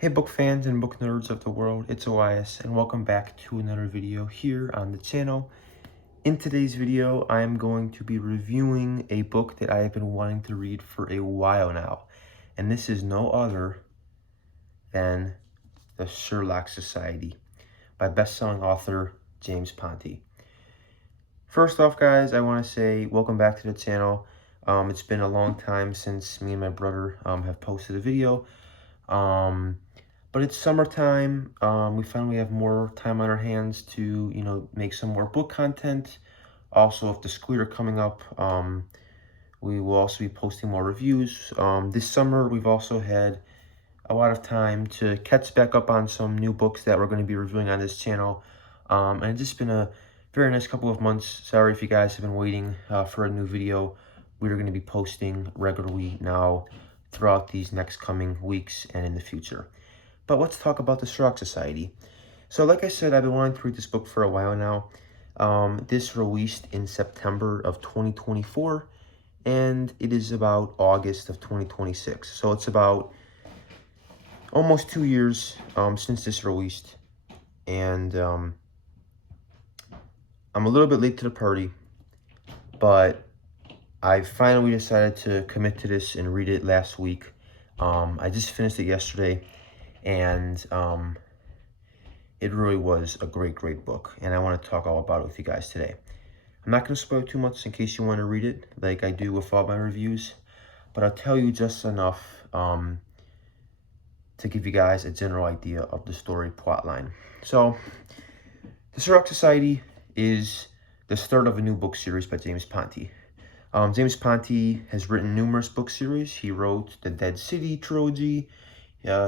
Hey book fans and book nerds of the world, it's Elias and welcome back to another video here on the channel. In today's video, I am going to be reviewing a book that I have been wanting to read for a while now. And this is no other than The Sherlock Society by best-selling author James Ponti. First off, guys, I want to say welcome back to the channel. It's been a long time since me and my brother have posted a video. But it's summertime. We finally have more time on our hands to, make some more book content. Also, with the school year coming up, we will also be posting more reviews. This summer, we've also had a lot of time to catch back up on some new books that we're going to be reviewing on this channel. And it's just been a very nice couple of months. Sorry if you guys have been waiting for a new video. We're going to be posting regularly now throughout these next coming weeks and in the future. But let's talk about the Sherlock Society. So like I said, I've been wanting to read this book for a while now. This released in September of 2024, and it is about August of 2026. So it's about almost 2 years since this released. And I'm a little bit late to the party, but I finally decided to commit to this and read it last week. I just finished it yesterday. And it really was a great book, and I want to talk all about it with you guys today. I'm not going to spoil too much in case you want to read it, like I do with all my reviews, but I'll tell you just enough to give you guys a general idea of the story plotline. So, the Sherlock Society is the start of a new book series by James Ponti. James Ponti has written numerous book series. He wrote the Dead City trilogy.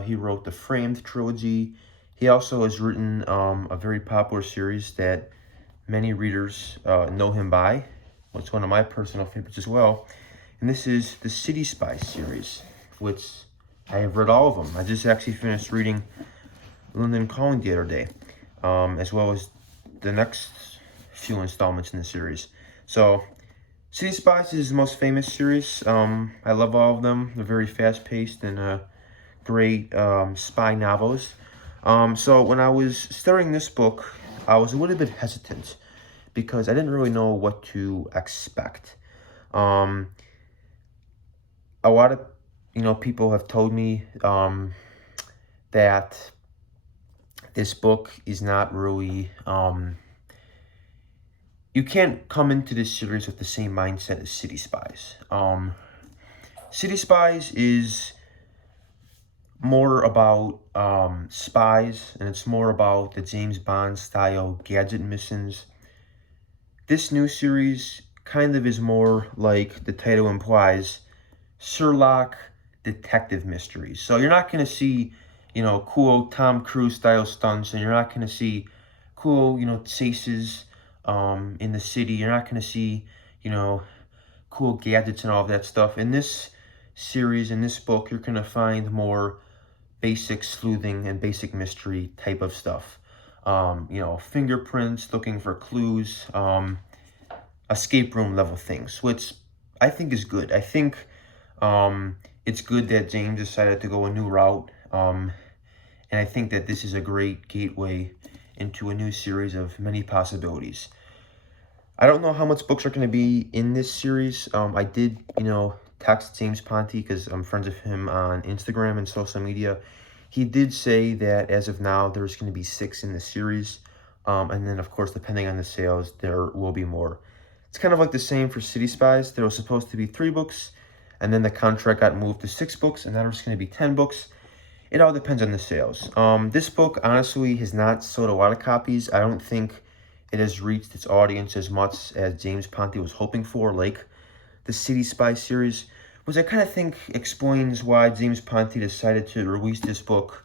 He wrote the Framed trilogy. He also has written a very popular series that many readers know him by. It's one of my personal favorites as well. And this is the City Spies series, which I have read all of them. I just actually finished reading London Calling the other day, as well as the next few installments in the series. So, City Spies is the most famous series. I love all of them. They're very fast-paced and great spy novels. So when I was starting this book, I was a little bit hesitant because I didn't really know what to expect. A lot of people have told me that this book is not really you can't come into this series with the same mindset as City Spies. City Spies is more about spies, and it's more about the James Bond style gadget missions. This new series kind of is more like the title implies, Sherlock detective mysteries. So you're not going to see, cool Tom Cruise style stunts, and you're not going to see cool, chases in the city. You're not going to see, cool gadgets and all of that stuff. In this series, in this book, you're going to find more basic sleuthing and basic mystery type of stuff. Fingerprints, looking for clues, escape room level things, which I think is good. I think it's good that James decided to go a new route, and I think that this is a great gateway into a new series of many possibilities. I don't know how much books are going to be in this series. I did, text James Ponti because I'm friends with him on Instagram and social media. He did say that as of now, there's going to be 6 in the series. And then, of course, depending on the sales, there will be more. It's kind of like the same for City Spies. There was supposed to be 3 books, and then the contract got moved to 6 books, and now there's going to be 10 books. It all depends on the sales. This book, honestly, has not sold a lot of copies. I don't think it has reached its audience as much as James Ponti was hoping for, like the City Spy series, which I kind of think explains why James Ponti decided to release this book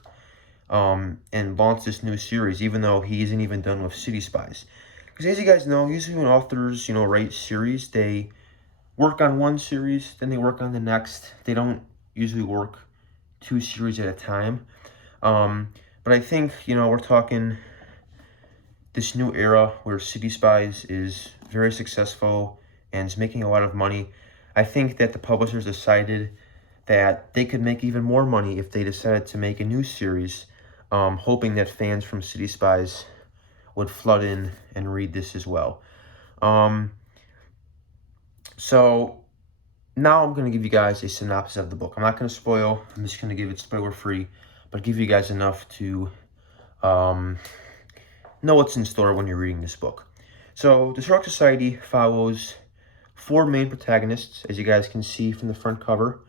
and launch this new series, even though he isn't even done with City Spies. Because as you guys know, usually when authors, write series, they work on one series, then they work on the next. They don't usually work 2 series at a time. But I think, we're talking this new era where City Spies is very successful and is making a lot of money. I think that the publishers decided that they could make even more money if they decided to make a new series, hoping that fans from City Spies would flood in and read this as well. So now I'm going to give you guys a synopsis of the book. I'm not going to spoil. I'm just going to give it spoiler-free, but give you guys enough to know what's in store when you're reading this book. So the Sherlock Society follows 4 main protagonists, as you guys can see from the front cover.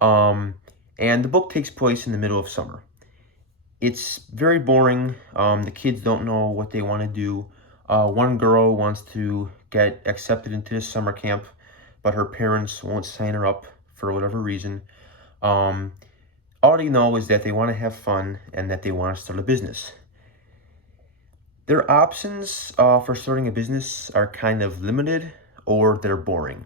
And the book takes place in the middle of summer. It's very boring. The kids don't know what they want to do. One girl wants to get accepted into this summer camp, but her parents won't sign her up for whatever reason. All they know is that they want to have fun and that they want to start a business. Their options for starting a business are kind of limited, or they're boring.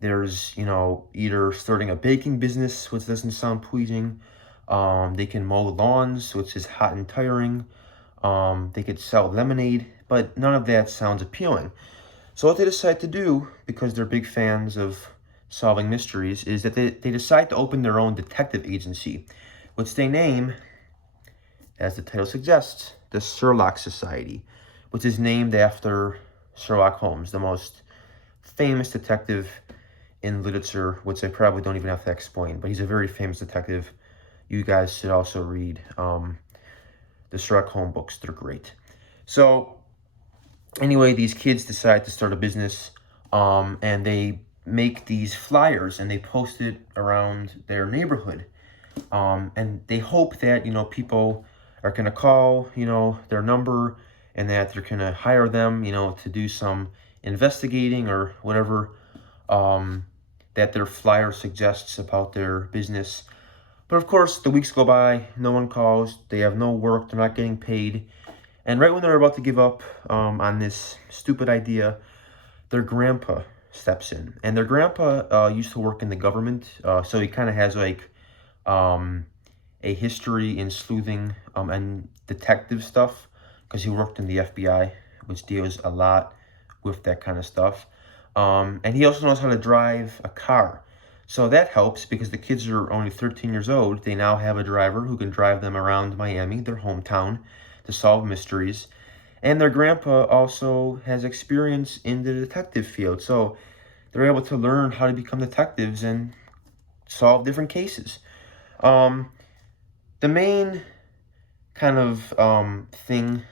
There's, either starting a baking business, which doesn't sound pleasing. They can mow lawns, which is hot and tiring. They could sell lemonade, but none of that sounds appealing. So what they decide to do, because they're big fans of solving mysteries, is that they decide to open their own detective agency, which they name, as the title suggests, the Sherlock Society, which is named after Sherlock Holmes, the most famous detective in literature, which I probably don't even have to explain, but he's a very famous detective. You guys should also read the Sherlock Holmes books. They're great. So anyway, these kids decide to start a business, and they make these flyers and they post it around their neighborhood. And they hope that, people are going to call, their number, and that they're going to hire them, to do some investigating or whatever that their flyer suggests about their business. But of course, the weeks go by, no one calls, they have no work, they're not getting paid. And right when they're about to give up on this stupid idea, their grandpa steps in. And their grandpa used to work in the government, so he kind of has like a history in sleuthing and detective stuff, because he worked in the FBI, which deals a lot with that kind of stuff. And he also knows how to drive a car. So that helps, because the kids are only 13 years old. They now have a driver who can drive them around Miami, their hometown, to solve mysteries. And their grandpa also has experience in the detective field. So they're able to learn how to become detectives and solve different cases. The main kind of thing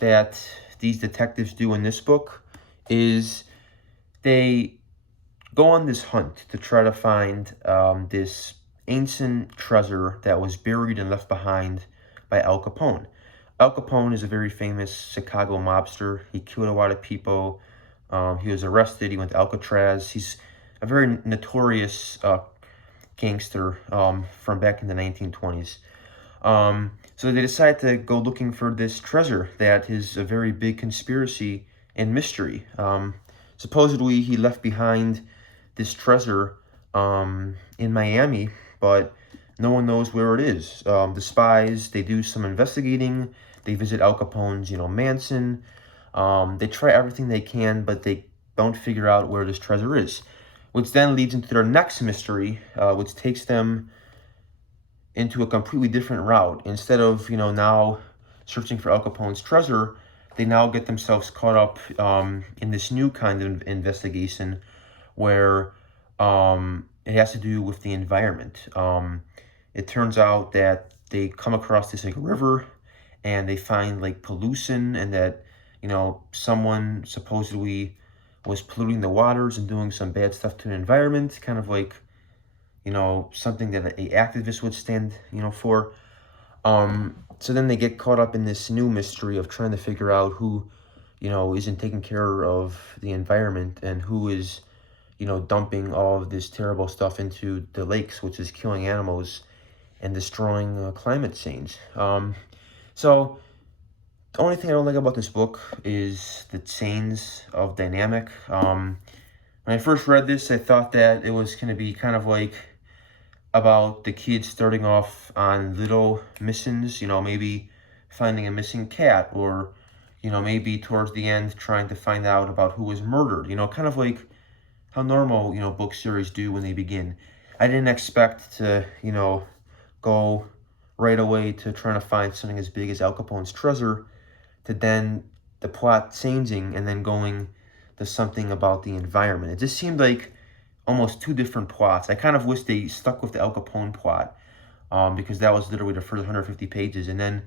that these detectives do in this book is they go on this hunt to try to find this ancient treasure that was buried and left behind by Al Capone. Al Capone is a very famous Chicago mobster. He killed a lot of people. He was arrested. He went to Alcatraz. He's a very notorious gangster from back in the 1920s. So they decide to go looking for this treasure that is a very big conspiracy and mystery. Supposedly, he left behind this treasure in Miami, but no one knows where it is. The spies, they do some investigating. They visit Al Capone's, mansion. They try everything they can, but they don't figure out where this treasure is, which then leads into their next mystery, which takes them into a completely different route. Instead of, now searching for Al Capone's treasure, they now get themselves caught up in this new kind of investigation where it has to do with the environment. It turns out that they come across this river, and they find pollution, and that someone supposedly was polluting the waters and doing some bad stuff to the environment, kind of something that a activist would stand for. So then they get caught up in this new mystery of trying to figure out who isn't taking care of the environment, and who is dumping all of this terrible stuff into the lakes, which is killing animals and destroying climate change. So the only thing I don't like about this book is the change of dynamic. When I first read this, I thought that it was going to be kind of about the kids starting off on little missions, maybe finding a missing cat, or, maybe towards the end trying to find out about who was murdered, kind of how normal, book series do when they begin. I didn't expect to, go right away to trying to find something as big as Al Capone's treasure, to then the plot changing and then going to something about the environment. It just seemed like almost two different plots. I kind of wish they stuck with the Al Capone plot, because that was literally the first 150 pages. And then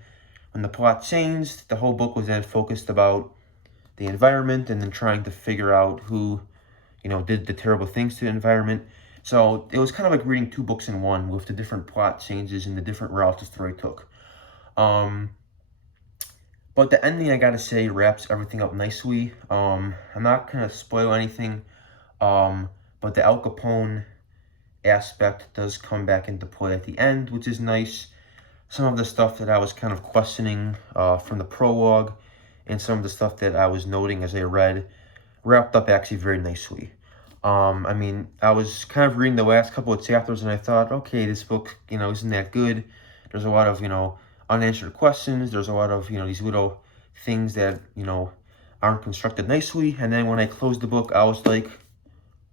when the plot changed, the whole book was then focused about the environment and then trying to figure out who, did the terrible things to the environment. So it was kind of like reading two books in one with the different plot changes and the different routes the story took. Um, but the ending, I gotta say, wraps everything up nicely. I'm not gonna spoil anything, but the Al Capone aspect does come back into play at the end, which is nice. Some of the stuff that I was kind of questioning from the prologue and some of the stuff that I was noting as I read wrapped up actually very nicely. I mean, I was kind of reading the last couple of chapters and I thought, okay, this book, isn't that good. There's a lot of, unanswered questions. There's a lot of, these little things that, aren't constructed nicely. And then when I closed the book, I was like,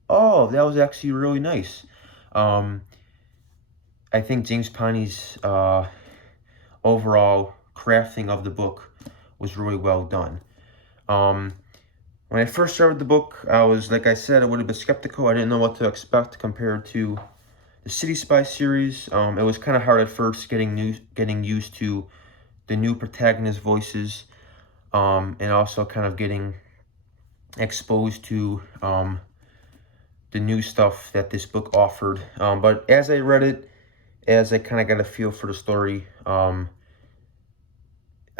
oh, that was actually really nice. I think James Ponti's overall crafting of the book was really well done. When I first started the book, I was, like I said, a little bit skeptical. I didn't know what to expect compared to the City Spy series. It was kind of hard at first getting used to the new protagonist voices, and also kind of getting exposed to the new stuff that this book offered. But as I read it, as I kind of got a feel for the story, I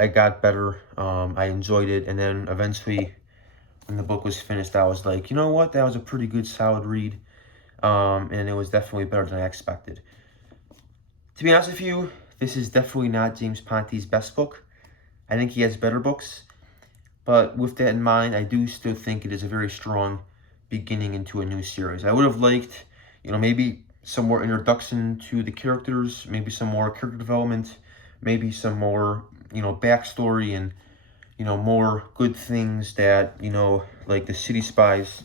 got better. I enjoyed it, and then eventually, when the book was finished, I was like, you know what? That was a pretty good, solid read, and it was definitely better than I expected. To be honest with you, this is definitely not James Ponti's best book. I think he has better books, but with that in mind, I do still think it is a very strong beginning into a new series. I would have liked, maybe some more introduction to the characters, maybe some more character development, maybe some more, backstory and, more good things that, like the City Spies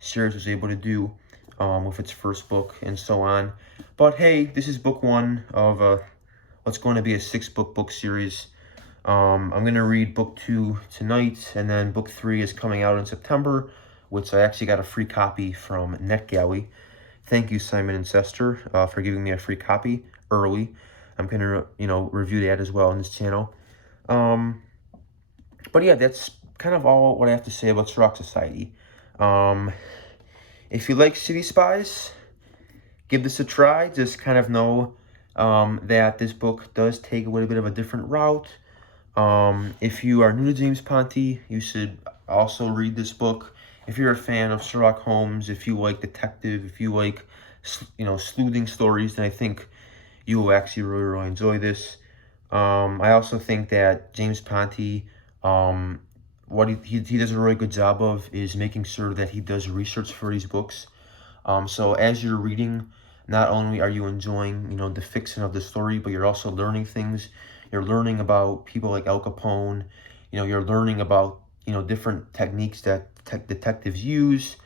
series was able to do with its first book and so on. But hey, this is book one of what's going to be a 6-book series. I'm going to read book 2 tonight, and then book 3 is coming out in September, which I actually got a free copy from NetGalley. Thank you, Simon and Sester, for giving me a free copy early. I'm going to, review that as well on this channel. But yeah, that's kind of all what I have to say about Sherlock Society. If you like City Spies, give this a try. Just kind of know that this book does take a little bit of a different route. If you are new to James Ponti, you should also read this book. If you're a fan of Sherlock Holmes, if you like detective, if you like, sleuthing stories, then I think you will actually really, really enjoy this. I also think that James Ponti, what he does a really good job of is making sure that he does research for these books. So as you're reading, not only are you enjoying, the fiction of the story, but you're also learning things. You're learning about people like Al Capone. You're learning about, different techniques that detectives use.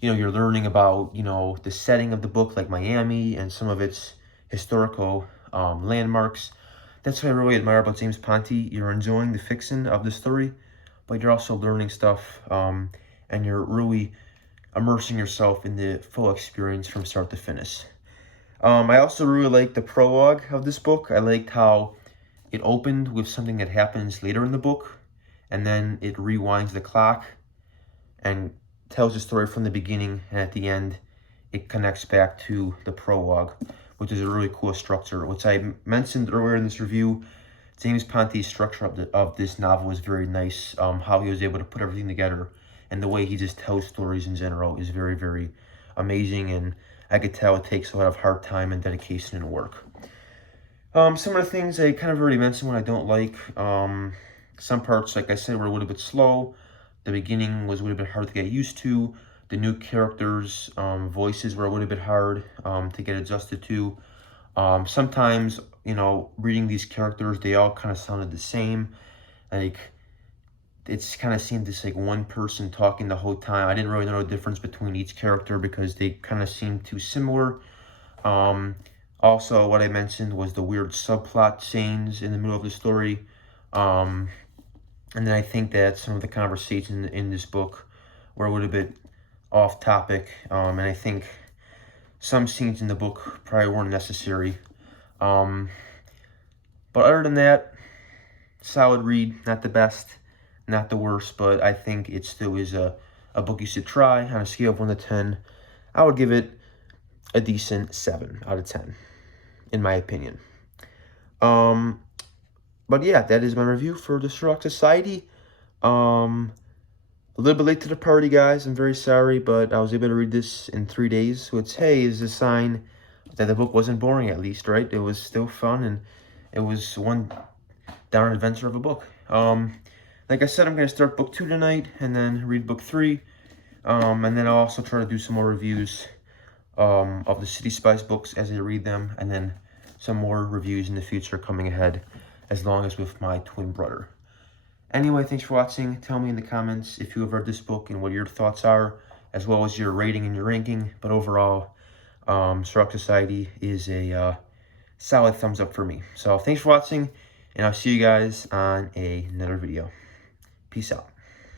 You're learning about, the setting of the book, like Miami, and some of its historical landmarks. That's what I really admire about James Ponti. You're enjoying the fiction of the story, but you're also learning stuff, and you're really immersing yourself in the full experience from start to finish. I also really liked the prologue of this book. I liked how it opened with something that happens later in the book, and then it rewinds the clock and tells the story from the beginning, and at the end, it connects back to the prologue, which is a really cool structure, which I mentioned earlier in this review. James Ponti's structure of this novel is very nice. How he was able to put everything together, and the way he just tells stories in general is very, very amazing, and I could tell it takes a lot of hard time and dedication and work. Some of the things I kind of already mentioned what I don't like. Some parts, like I said, were a little bit slow. The beginning was a little bit hard to get used to. The new characters' voices were a little bit hard to get adjusted to. Sometimes, reading these characters, they all kind of sounded the same. Like, it's kind of seemed just like one person talking the whole time. I didn't really know the difference between each character because they kind of seemed too similar. Also, what I mentioned was the weird subplot change in the middle of the story. And then I think that some of the conversation in this book were a little bit off topic. And I think some scenes in the book probably weren't necessary. But other than that, solid read. Not the best, not the worst, but I think it still is a book you should try. On a scale of 1 to 10, I would give it a decent 7 out of 10, in my opinion. But yeah, that is my review for the Sherlock Society. A little bit late to the party, guys. I'm very sorry, but I was able to read this in 3 days, which, hey, is a sign that the book wasn't boring, at least, right? It was still fun, and it was one down adventure of a book. Like I said, I'm going to start book 2 tonight, and then read book 3. And then I'll also try to do some more reviews of the City Spice books as I read them, and then some more reviews in the future coming ahead, as long as with my twin brother. Anyway, thanks for watching. Tell me in the comments if you have read this book and what your thoughts are, as well as your rating and your ranking. But overall, Sherlock Society is a solid thumbs up for me. So thanks for watching, and I'll see you guys on another video. Peace out.